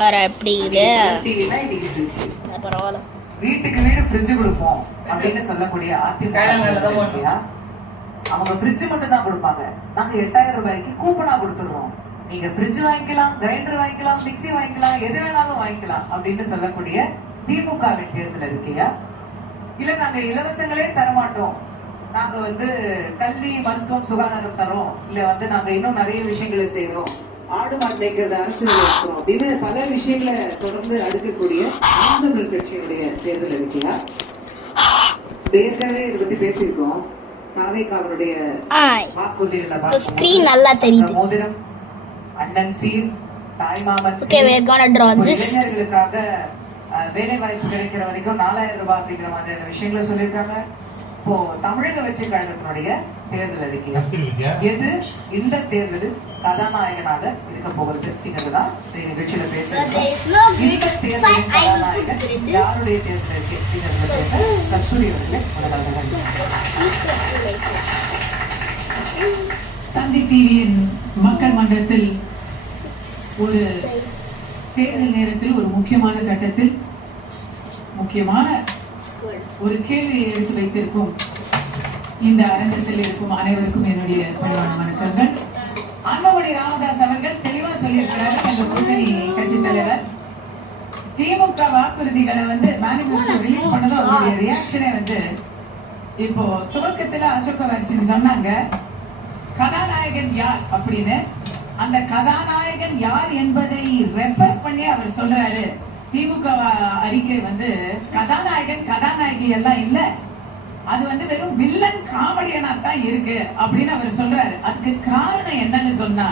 வேற எப்படி இது டிவினா இன்னைக்கு ஃப்ரிட்ஜ். பரவாயில்ல. வீட்டுக்கு வீடு ஃப்ரிட்ஜ் கொடுப்போம் அப்படின்னு சொல்லக்கூடிய அதிமுக அவங்க ஃப்ரிட்ஜ் மட்டும் தான் கொடுப்பாங்க. நாங்க 8000 ரூபாய்க்கு கூப்பனா கொடுத்துருவோம். நீங்க ஃப்ரிட்ஜ் வாங்கிக்கலாம், கிரைண்டர் வாங்கிக்கலாம், மிக்சி வாங்கிக்கலாம், எது வேணாலும் வாங்கிக்கலாம் அப்படின்னு சொல்லக்கூடிய திமுகவின் தேர்தல் இருக்கையா? இல்ல நாங்க இலவசங்களே தரமாட்டோம், நாங்க கல்வி, மருத்துவம், சுகாதாரம் தரோம், இல்ல நாங்க இன்னும் நிறைய விஷயங்களை செய்யறோம், ஆடு மாடு மேய்க்கிறது அரசியல் இருக்கிறோம் அப்படின்னு பல விஷயங்களை தொடர்ந்து அடுக்கக்கூடிய ஆளுநர் கட்சியுடைய தேர்தல் இருக்கையா? ஏற்கனவே இதை பத்தி பேசியிருக்கோம். தாவேகாவுடைய வாக்குறுதிகளை மோதிரம், அண்ணன் சீர், தாய்மாமன் இளைஞர்களுக்காக வேலை வாய்ப்பு கிடைக்கிற வரைக்கும் 4000 ரூபாய் அப்படிங்கிற மாதிரியான விஷயங்களை சொல்லியிருக்காங்க. இப்போ தமிழக வெற்றி கழகத்தினுடைய தேர்தல் அறிக்கை எது இந்த தேர்தல் கதாநாயகனாக இருக்க போகிறது அப்படிங்கிறதுதான் இந்த நிகழ்ச்சியில பேசுறது. இந்த தேர்தலின் கதாநாயகன் யாருடைய தேர்தல் இருக்கு அப்படிங்கிறத பேச கஸ்தூரி அவர்களே முதலாக. தந்தி டிவியின் மக்கள் மன்றத்தில் ஒரு தேர்தல் நேரத்தில் ஒரு முக்கியமான கட்டத்தில் முக்கியமான ஒரு கேள்வியை எடுத்து வைத்திருக்கும் இந்த அரங்கத்தில் இருக்கும் அனைவருக்கும் என்னுடைய பணிவான வணக்கங்கள். அன்புமணி ராமதாஸ் அவர்கள் தெளிவா சொல்லியிருக்கிறார். எங்க கூட்டணி கட்சி தலைவர் திமுக வாக்குறுதிகளை மேனிஃபெஸ்டோ ரிலீஸ் பண்ணதும் அவருடைய ரியாக்ஷனே இப்போ துவக்கத்துல அசோக வர்ஷன் சொன்னாங்க கதாநாயகன் யார் அப்படின்னு. அந்த கதாநாயகன் யார் என்பதை ரெஃபர் பண்ணி அவர் சொல்றாரு. திமுக அறிக்கை கதாநாயகன் கதாநாயகி எல்லாம் இல்ல, அது வெறும் வில்லன் காமெடியனா தான் இருக்கு அப்படின்னு அவர் சொல்றாரு. அதுக்கு காரணம் என்னன்னு சொன்னா,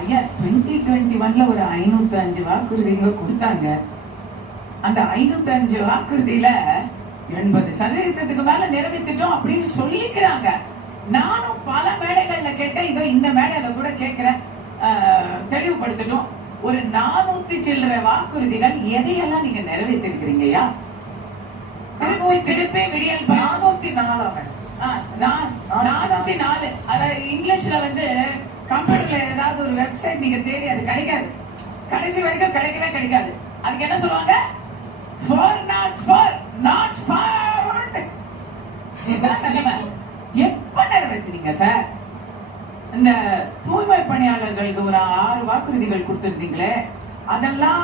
ஐயா 2021ல ஒரு 505 வாக்குறுதிங்க கொடுத்தாங்க. அந்த 505 வாக்குறுதியில 80% மேல நிறைவேற்றிட்டோம் அப்படின்னு சொல்லிக்கிறாங்க. நானும் பல மேடைகள்ல கேட்டேன், இதோ இந்த மேடையில கூட கேட்கிறேன், தெளிவுபடுத்தட்டும். ஒரு 400 சில்லற வாக்குறுதிகள் எதையெல்லாம் நீங்க நிறைவேற்றிருக்கிறீங்கயா? திருப்பி விடியல் 404. அதாவது இங்கிலீஷ்ல கம்ப்யூட்டர்ல ஏதாவது ஒரு வெப்சைட் நீங்க தேடி அது கிடைக்காது, கடைசி வரைக்கும் கிடைக்கவே கிடைக்காது. அதுக்கு என்ன சொல்லுவாங்க? 404 not found. எப்ப நிறைவேற்றினீங்க சார்? இந்த தூய்மை பணியாளர்களுக்கு ஒரு 6 வாக்குறுதிகள் கொடுத்திருந்தீங்களே, அதெல்லாம்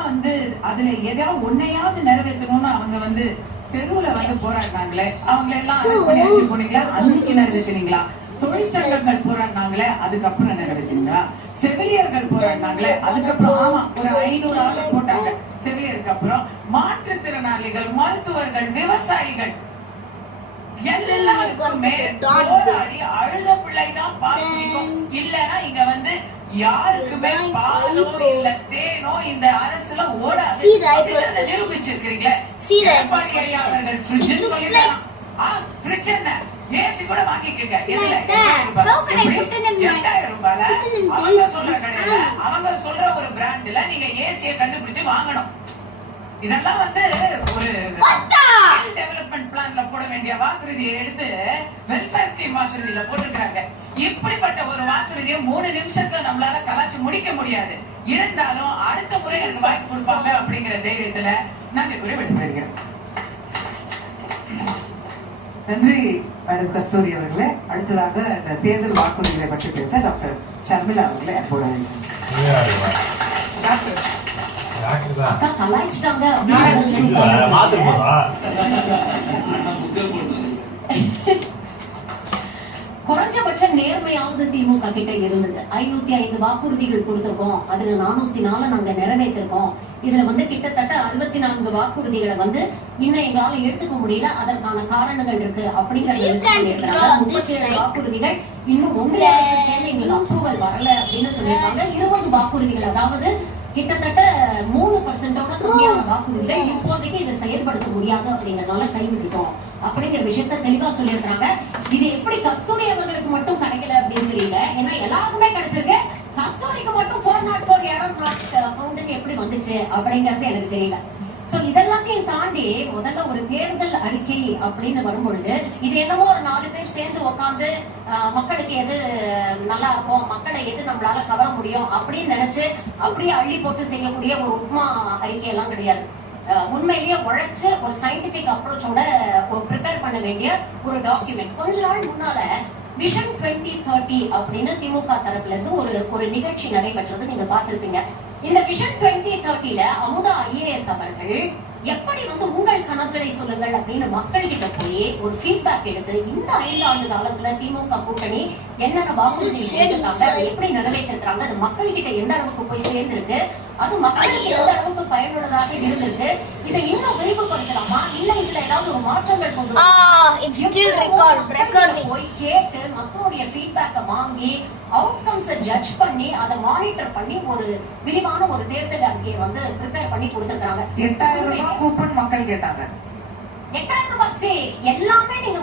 அதுல எதையாவது ஒன்னையாவது நிறைவேற்றணும்னு அவங்க தெருவுல போராடினாங்களே, அவங்க எல்லாம் அரெஸ்ட் பண்ணி அழைச்சு போனீங்களா? அன்னைக்கு நிறைவேற்றினீங்களா? தொழிற்சங்கங்கள் போராடினாங்களே, அதுக்கப்புறம் நிறைவேற்றினீங்களா? செவிலியர்கள் போராடினாங்களே, அதுக்கப்புறம் ஆமா ஒரு 500 ஆள் போட்டாங்க செவிலியருக்கு அப்புறம். மாற்றுத்திறனாளிகள், மருத்துவர்கள், விவசாயிகள் எல்லாருக்குமே போராடி அழுத பிள்ளைதான் பால் குடிக்கும். இல்லன்னா இங்க யாருக்குமே பாலோ இல்ல தேனோ இந்த அரசுல ஓடாது நிரூபிச்சிருக்கீங்களே. எடப்பாடி ஐயா அவர்கள் ஃப்ரிட்ஜ் சொல்லிருக்காங்க. ஃப்ரிட்ஜ் என்ன ஏசி கூட வாங்கிக்கங்க. எதுல 2000 ரூபாய்ல அவங்க சொல்ற கடையில அவங்க சொல்ற ஒரு பிராண்ட்ல நீங்க ஏசியை கண்டுபிடிச்சு வாங்கணும். இதெல்லாம் ஒரு டெவலப்மெண்ட் பிளான்ல போட வேண்டிய வாக்குறுதியை எடுத்து வெல்ஃபேர் ஸ்கீம் வாக்குறுதியில போட்டுருக்காங்க. இப்படிப்பட்ட ஒரு வாக்குறுதியை 3 நிமிஷத்துல நம்மளால கலாச்சி முடிக்க முடியாது. இருந்தாலும் அடுத்த முறை எனக்கு வாய்ப்பு கொடுப்பாங்க அப்படிங்கிற தைரியத்துல நன்றி கூறி விடைபெறுகிறேன். நன்றி மேடம் கஸ்தூரி அவர்களே. அடுத்ததாக இந்த தேர்தல் வாக்குறுதிகளை பற்றி பேச டாக்டர் ஷர்மிளா அவர்களே அன்போடு குறைஞ்சபட்ச நேர்மையாவது திமுக கிட்ட இருந்தது. 505 வாக்குறுதிகள் கொடுத்திருக்கோம், அதுல 404 நாங்க நிறைவேற்றிருக்கோம். இதுல கிட்டத்தட்ட 64 வாக்குறுதிகளை இன்னும் எங்களால எடுத்துக்க முடியல, அதற்கான காரணங்கள் இருக்கு அப்படிங்கறது 37 வாக்குறுதிகள் இன்னும் ஒன்றிய அரசு எங்களுக்கு அப்ரூவல் வரல அப்படின்னு சொல்லியிருக்காங்க. 20 வாக்குறுதிகள், அதாவது கிட்டத்தட்ட 3% கம்மியான வாக்குறுதிகள் இப்போதைக்கு இதை செயல்படுத்த முடியாது அப்படிங்கறதுனால கைவிட்டுட்டோம் அப்படிங்கிற விஷயத்த தெளிவா சொல்லியிருக்காங்க. இது எப்படி கஸ்தூரி அவர்களுக்கு மட்டும் கிடைக்கல அப்படின்னு தெரியல, ஏன்னா எல்லாருக்குமே கிடைச்சிருக்கு. கஸ்தூரிக்கு மட்டும் 404 இடம் எப்படி வந்துச்சு அப்படிங்கறது எனக்கு தெரியல. சோ இதெல்லாம் எல்லாத்தையும் தாண்டி முதல்ல ஒரு தேர்தல் அறிக்கை அப்படின்னு வரும்பொழுது இது என்னமோ ஒரு 4 பேர் சேர்ந்து உட்காந்து மக்களுக்கு எது நல்லா இருக்கும், மக்களை எது நம்மளால கவர முடியும் அப்படின்னு நினைச்சு அப்படியே அள்ளி போட்டு செய்யக்கூடிய ஒரு உப்மா அறிக்கை எல்லாம் கிடையாது. உண்மையிலேயே உழைச்சு ஒரு சயின்டிபிக் அப்ரோச்சோட ப்ரிப்பேர் பண்ண வேண்டிய ஒரு டாக்குமெண்ட். கொஞ்ச நாள் முன்னால விஷன் 2030 அப்படின்னு திமுக தரப்புல இருந்து ஒரு நிகழ்ச்சி நடைபெற்றது, நீங்க பார்த்திருப்பீங்க. இந்த விஷன் 2030ல அமுதா IAS அவர்கள் எப்படி உங்கள் கனவுகளை சொல்லுங்கள் அப்படின்னு மக்கள் கிட்ட போய் ஒரு ஃபீட்பேக் எடுத்து இந்த 5 ஆண்டு காலத்துல திமுக கூட்டணி என்னென்ன வாக்குறுதி எப்படி நிறைவேற்றிருக்காங்க, அது மக்கள் கிட்ட எந்த அளவுக்கு போய் சேர்ந்திருக்கு, அது மக்களுக்கு எந்த அளவுக்கு பயனுள்ளதாக இருந்திருக்கு, இதை இன்னும் விரிவுபடுத்தலாமா இல்ல இதுல ஏதாவது ஒரு மாற்றங்கள் கொண்டு போய் கேட்டு மக்களுடைய ஃபீட்பேக்கை வாங்கி அவுட்கம்ஸை ஜட்ஜ் பண்ணி அதை மானிட்டர் பண்ணி ஒரு விரிவான ஒரு தேர்தல் அறிக்கையை ப்ரிப்பேர் பண்ணி கொடுத்திருக்காங்க. 8000 ரூபாய் கூப்பன் மக்கள் கேட்டாங்க. 8000 ரூபாய் எல்லாமே நீங்க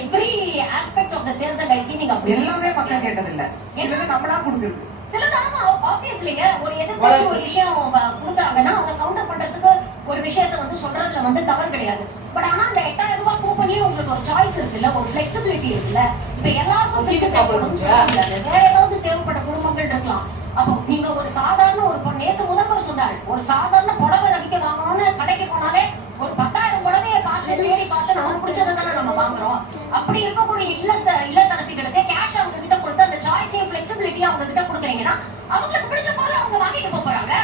எவ்ரி ஆஸ்பெக்ட் ஆஃப் தி தேர்தல் அறிக்கை நீங்க எல்லாமே மக்கள் கேட்டது இல்ல, சிலது நம்மளா கொடுக்குறது. சிலதான ஆப்வியஸ்லிங்க ஒரு எதிர்பார்த்து ஒரு விஷயம் கொடுத்தாங்கன்னா அதை கவுண்டர் பண்றதுக்கு ஒரு விஷயத்தை சொல்றதுல தவறு கிடையாது. பட் ஆனா அந்த 8000 ரூபாய் கூப்பன்லயும் உங்களுக்கு ஒரு சாய்ஸ் இருக்குல்ல, ஒரு ஃபிளெக்சிபிலிட்டி இருக்குல்ல. இப்ப எல்லாருக்கும் தேவைப்படும் சொல்ல முடியாது, வேற ஏதாவது தேவைப்பட்ட குடும்பங்கள் இருக்கலாம். அப்போ நீங்க ஒரு சாதாரண ஒரு நேத்து முதல்வர் சொன்னாரு, ஒரு சாதாரண புடவை அடிக்க வாங்கணும்னு கடைக்கு போனாலே ஒரு 10,000 புடவையை பார்த்து தேடி பார்த்து நமக்கு பிடிச்சதை தானே நம்ம வாங்குறோம். அப்படி இருக்கக்கூடிய இல்லத்தரசிகளுக்கு கேஷ் அவங்க கிட்ட கொடுத்து அந்த சாய்ஸையும் பிளெக்சிபிலிட்டியும் அவங்க கிட்ட கொடுக்குறீங்கன்னா அவங்களுக்கு பிடிச்ச பொருளை அவங்க வாங்கிட்டு போறாங்க.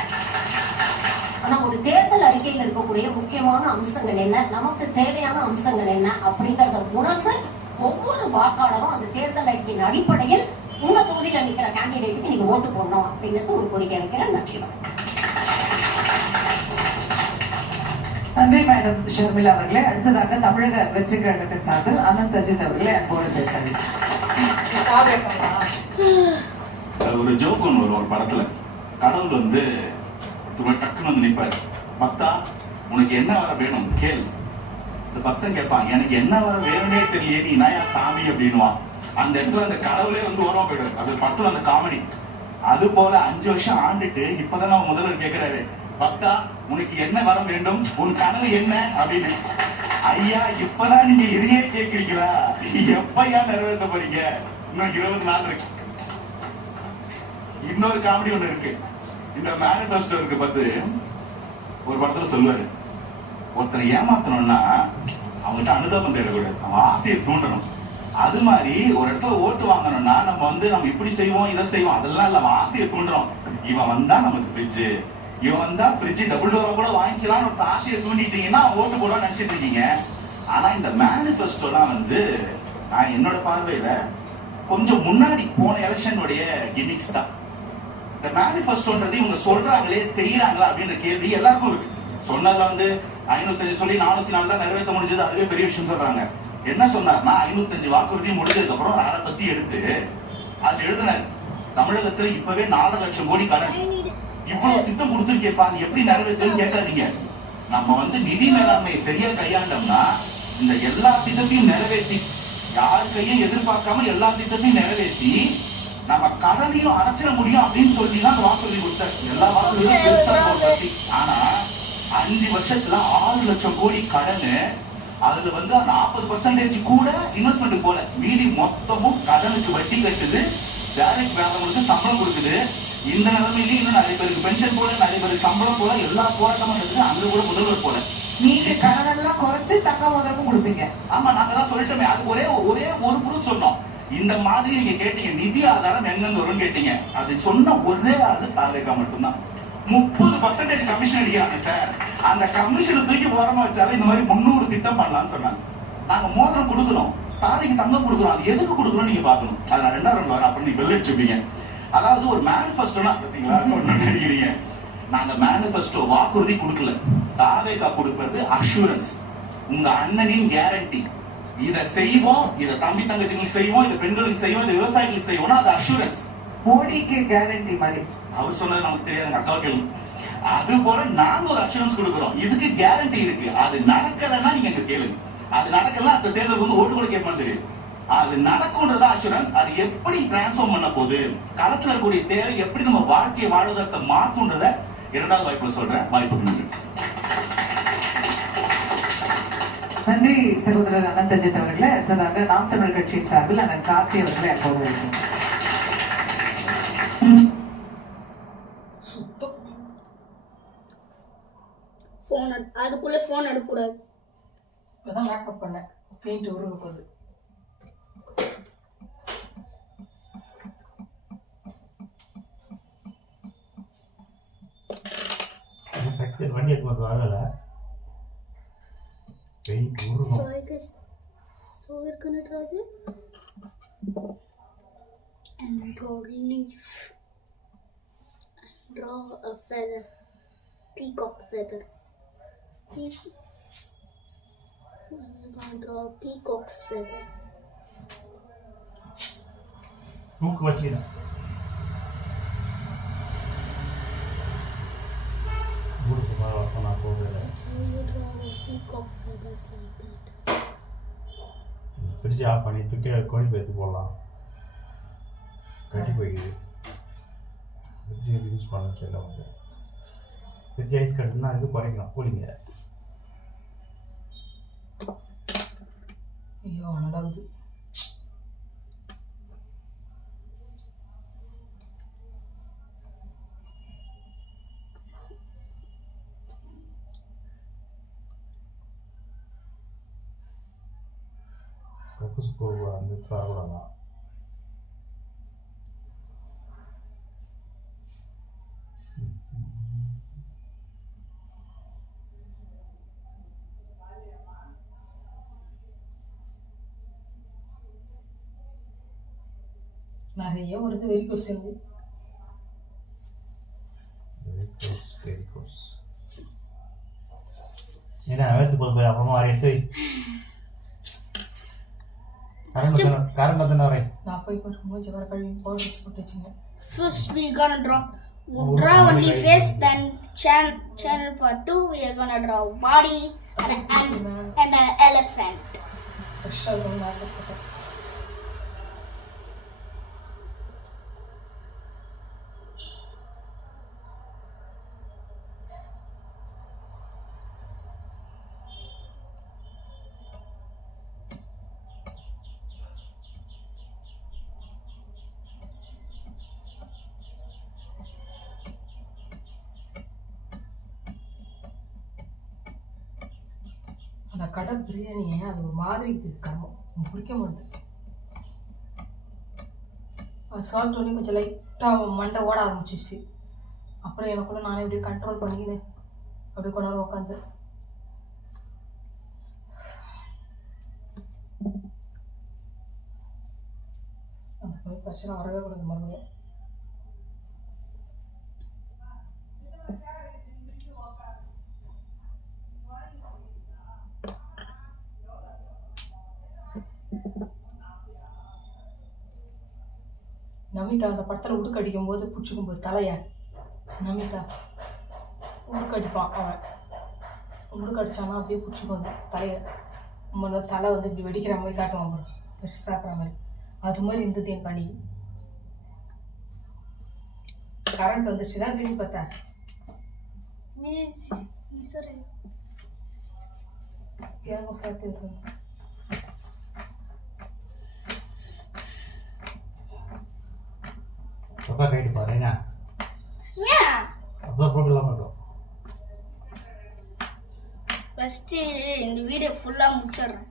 ஆனா ஒரு தேர்தல் அறிக்கையில் இருக்கக்கூடிய முக்கியமான அம்சங்கள் என்ன, நமக்கு தேவையான அம்சங்கள் என்ன அப்படிங்கறத உணர்ந்து ஒவ்வொரு வாக்காளரும் அந்த தேர்தல் அறிக்கையின் அடிப்படையில் உங்க தொகுதியில நிக்கிற கேண்டிடேட்டுக்கு நீங்க ஓட்டு போடணும் அப்படிங்கிறது ஒரு கோரிக்கை வைக்கிறேன். நன்றி. நன்றி மேடம் ஷர்மிளா அவர்களே. அடுத்ததாக தமிழக வெற்றி கழகத்தின் சார்பில் அனந்த் அஜித் அவர்களே அன்போடு பேசுறேன். ஒரு ஜோக் ஒன்று வரும் ஒரு படத்துல, கடவுள் டக்குன்னு நிற்பாரு, பக்தா உனக்கு என்ன வர வேணும் கேள். இந்த பக்தன் கேட்பான், எனக்கு என்ன வர வேணும்னே தெரியலையே, நீ நயா சாமி அப்படின்வான். அந்த இடத்துல அந்த கடவுளே ஓரமா போயிடுவாரு. அது படத்துல அந்த காமெடி. அது போல 5 வருஷம் ஆண்டுட்டு இப்பதான் அவன் முதல்வர் கேட்கிறாரு, பக்தா உனக்கு என்ன வர வேண்டும், உன் கனவு என்ன அப்படின்னு. ஐயா இப்பதான் நீங்க இதையே கேட்கிறீங்களா, எப்பயா நிறைவேற்ற போறீங்க, இன்னும் 20 நாள் இருக்கு. இன்னொரு காமெடி ஒண்ணு இருக்கு, இந்த மேனிபெஸ்டோ இருக்கு பார்த்து ஒரு படத்துல சொல்லுவாரு, ஒருத்தனை ஏமாத்தணும்னா அவங்ககிட்ட அனுதாபம் தேடக்கூடாது, அவன் ஆசையை தூண்டணும். அது மாதிரி ஒரு இடத்துல ஓட்டு வாங்கணும்னா நம்ம இப்படி செய்வோம் இதை செய்வோம் அதெல்லாம் இல்ல, அவன் ஆசையை தூண்டுறோம். இவன் வந்தா நமக்கு ஃப்ரிட்ஜ், இவன் வந்தா ஃப்ரிட்ஜ் டபுள் டோரா கூட வாங்கிக்கலாம்னு ஒரு ஆசையை தூண்டிட்டீங்கன்னா ஓட்டு போட நினைச்சிட்டு இருக்கீங்க. ஆனா இந்த மேனிபெஸ்டோலாம் நான் என்னோட பார்வையில கொஞ்சம் முன்னாடி போன எலெக்ஷனுடைய கிமிக்ஸ் தான். இந்த மேனிபெஸ்டோன்றது இவங்க சொல்றாங்களே செய்யறாங்களா அப்படின்ற கேள்வி எல்லாருக்கும் இருக்கு. சொன்னதுல 505 சொல்லி 404 தான் நிறைவேற்ற முடிஞ்சது, அதுவே பெரிய விஷயம் சொல்றாங்க. என்ன சொன்னார்னா 505 வாக்குறுதி முடிஞ்சதுக்கு அப்புறம் அதை பத்தி எடுத்து அது எழுதினார், தமிழகத்துல இப்பவே 4 லட்சம் கோடி கடன், இவ்வளவு திட்டம் கொடுத்துருக்கேப்பா நீ எப்படி நிறைவேற்றுன்னு கேட்காதீங்க. நம்ம நிதி மேலாண்மை சரியா கையாண்டோம்னா இந்த எல்லா திட்டத்தையும் நிறைவேற்றி, யார் கையும் எதிர்பார்க்காம எல்லா திட்டத்தையும் நிறைவேற்றி நம்ம கடனையும் அடைச்சிட முடியும் அப்படின்னு சொல்லி தான் வாக்குறுதி கொடுத்தார். எல்லா வாக்குறுதியும் பெருசா பத்தி. ஆனா 5 வருஷத்துல 6 லட்சம் கோடி கடன், அதுல 40% கூட இன்வெஸ்ட்மெண்ட் போல, மீதி மொத்தமும் கடனுக்கு வட்டி கட்டுது, டைரக்ட் வேலைகளுக்கு சம்பளம் கொடுக்குது. இந்த நிலைமையிலேயே இன்னும் நிறைய பேருக்கு பென்ஷன் போல, நிறைய பேருக்கு சம்பளம் போல, எல்லா போராட்டமும் இருக்குது. அங்க கூட முதல்வர் போல நீங்க கடனெல்லாம் குறைச்சு தக்க முதலும் கொடுப்பீங்க. ஆமா, நாங்க தான் சொல்லிட்டோமே. அது ஒரே ஒரு ப்ரூஃப் சொன்னோம். இந்த மாதிரி நீங்க கேட்டீங்க நிதி ஆதாரம் எங்க வரும் கேட்டீங்க, அது சொன்ன ஒரே ஆளு தாவேகா மட்டும்தான். 30% கமிஷன் அடிக்கிறாங்க சார். அந்த கமிஷனை தூக்கி ஓரமா வச்சாலும் இந்த மாதிரி 300 திட்டம் பண்ணலாம்னு சொன்னாங்க. நாங்க மோதிரம் கொடுக்குறோம், தாலிக்கு தங்கம் கொடுக்குறோம், அது எதுக்கு கொடுக்குறோம் நீங்க பாக்கணும். அதுல 2 வரும் அப்படின்னு நீங்க வெளில வச்சுப்பீங்க. அதாவது ஒரு மேனிபெஸ்டோனா பாத்தீங்களா நினைக்கிறீங்க. நாங்க மேனிபெஸ்டோ வாக்குறுதி கொடுக்கல, தாவேகா கொடுப்பது அஷூரன்ஸ், உங்க அண்ணனின் கேரண்டி. இதை செய்வோம், இதை தம்பி தங்கச்சிங்களுக்கு செய்வோம், இதை பெண்களுக்கு செய்வோம், இதை விவசாயிகளுக்கு செய்வோம்னா அது அஷூரன்ஸ். மோடிக்கு கேரண்டி மாதிரி அவர் சொன்னது நமக்கு தெரியாது, அக்கா கேள்வி. அது போல நாங்க ஒரு அஷூரன்ஸ் கொடுக்குறோம், இதுக்கு கேரண்டி இருக்கு. அது நடக்கலன்னா நீங்க எங்க கேளுங்க, அது நடக்கலாம் அந்த தேர்தல் ஓட்டு கூட கேட்க தெரியும். அது நடக்கும்ன்றதா அஷூரன்ஸ். அது எப்படி டிரான்ஸ்ஃபார்ம் பண்ண போது, களத்துல இருக்கக்கூடிய தேவை எப்படி நம்ம வாழ்க்கையை வாழ்வதற்கு மாற்றுன்றத 2வது வாய்ப்புல சொல்றேன். வாய்ப்புக்கு நன்றி. நன்றி சகோதரர் அனந்தஜித் அவர்களே. அடுத்ததாக நாம் தமிழ் கட்சியின் சார்பில் அண்ணன் கார்த்தி அவர்களை அப்போது அதுக்குள்ள போன் எடுக்கக்கூடாது. இப்பதான் மேக்கப் பண்ணேன். பெயிண்ட் உருவுக்கு வந்து சக்தி வண்டி எடுத்து வரல. பெயிண்ட் உருவும். So we're gonna draw it and draw a leaf and draw a feather, peacock feather. We're gonna draw a peacock's feather. தூக்கு வச்சுக்கிறேன். ஊருக்கு வர வாசம் நான் போகிறேன். So you draw the peacock feathers like that. Fridge off பண்ணி தூக்கி கோழி பேத்து போடலாம். கட்டி போய்க்குது. ஃப்ரிட்ஜ் யூஸ் பண்ண தெரியல வந்து. ஃப்ரிட்ஜ் ஐஸ் கட்டுனா இது குறைக்கணும் கூலிங்க. ஐயோ நல்லாகுது. கக்கூஸ் போக அந்த வரக்கூடாதான். நிறைய வருது வெரி கொஸ்டின். Very course. ஏன்னா வேர்த்து போய் அப்புறமா வரையிட்டு கரண்ட் தானே வரேன். நான் போய் மூஞ்சி வர கழுவி போட்டு வச்சுங்க. First we're gonna draw only face, then channel part 2 we are gonna draw body and an elephant. ஃப்ரெஷ்ஷாக இருக்கும் மேக்கப் போட்டேன். அந்த கடை பிரியாணியை அது ஒரு மாதிரி இருக்காமோ எனக்கு பிடிக்க மாட்டேது. அது சாப்பிட்டோன்னே கொஞ்சம் லைட்டாக மண்டை ஓட ஆரம்பிச்சிச்சு. அப்புறம் எனக்குள்ள நானே இப்படியே கண்ட்ரோல் பண்ணிக்கினேன். அப்படியே கொஞ்ச நேரம் உட்காந்து அந்த மாதிரி பிரச்சனை வரவே கூடாது மறுபடியும். நமிதா அந்த படத்தில் உடுக்கு அடிக்கும் போது பிடிச்சிக்கும் போது தலைய நமிதா உடுக்கு அடிப்பான். அவன் உடுக்கு அடிச்சானா அப்படியே பிடிச்சிக்கும் வந்து தலையை. தலை வந்து இப்படி வெடிக்கிற மாதிரி காட்டுவான் அப்புறம் பெருசாக்குற மாதிரி. அது மாதிரி இருந்தது என் பணி. கரண்ட் வந்துச்சுன்னா திரும்பி பார்த்தேன். ஏன் சாத்தி சொல்லு. அப்பா கைட்டு பாருங்க. அப்பா போட்டுலாம் இருக்கும். ஃபர்ஸ்ட் இந்த வீடியோ ஃபுல்லா முடிச்சிடுறேன்.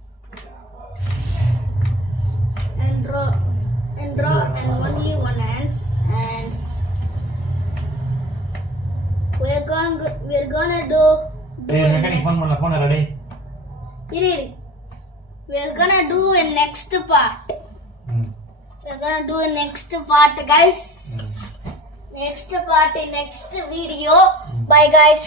and draw and only one hands and we're gonna do mechanic phone பண்ணல phone ready. we're gonna do a next part. We're gonna do a next part, guys. Next part in next video. Bye, guys.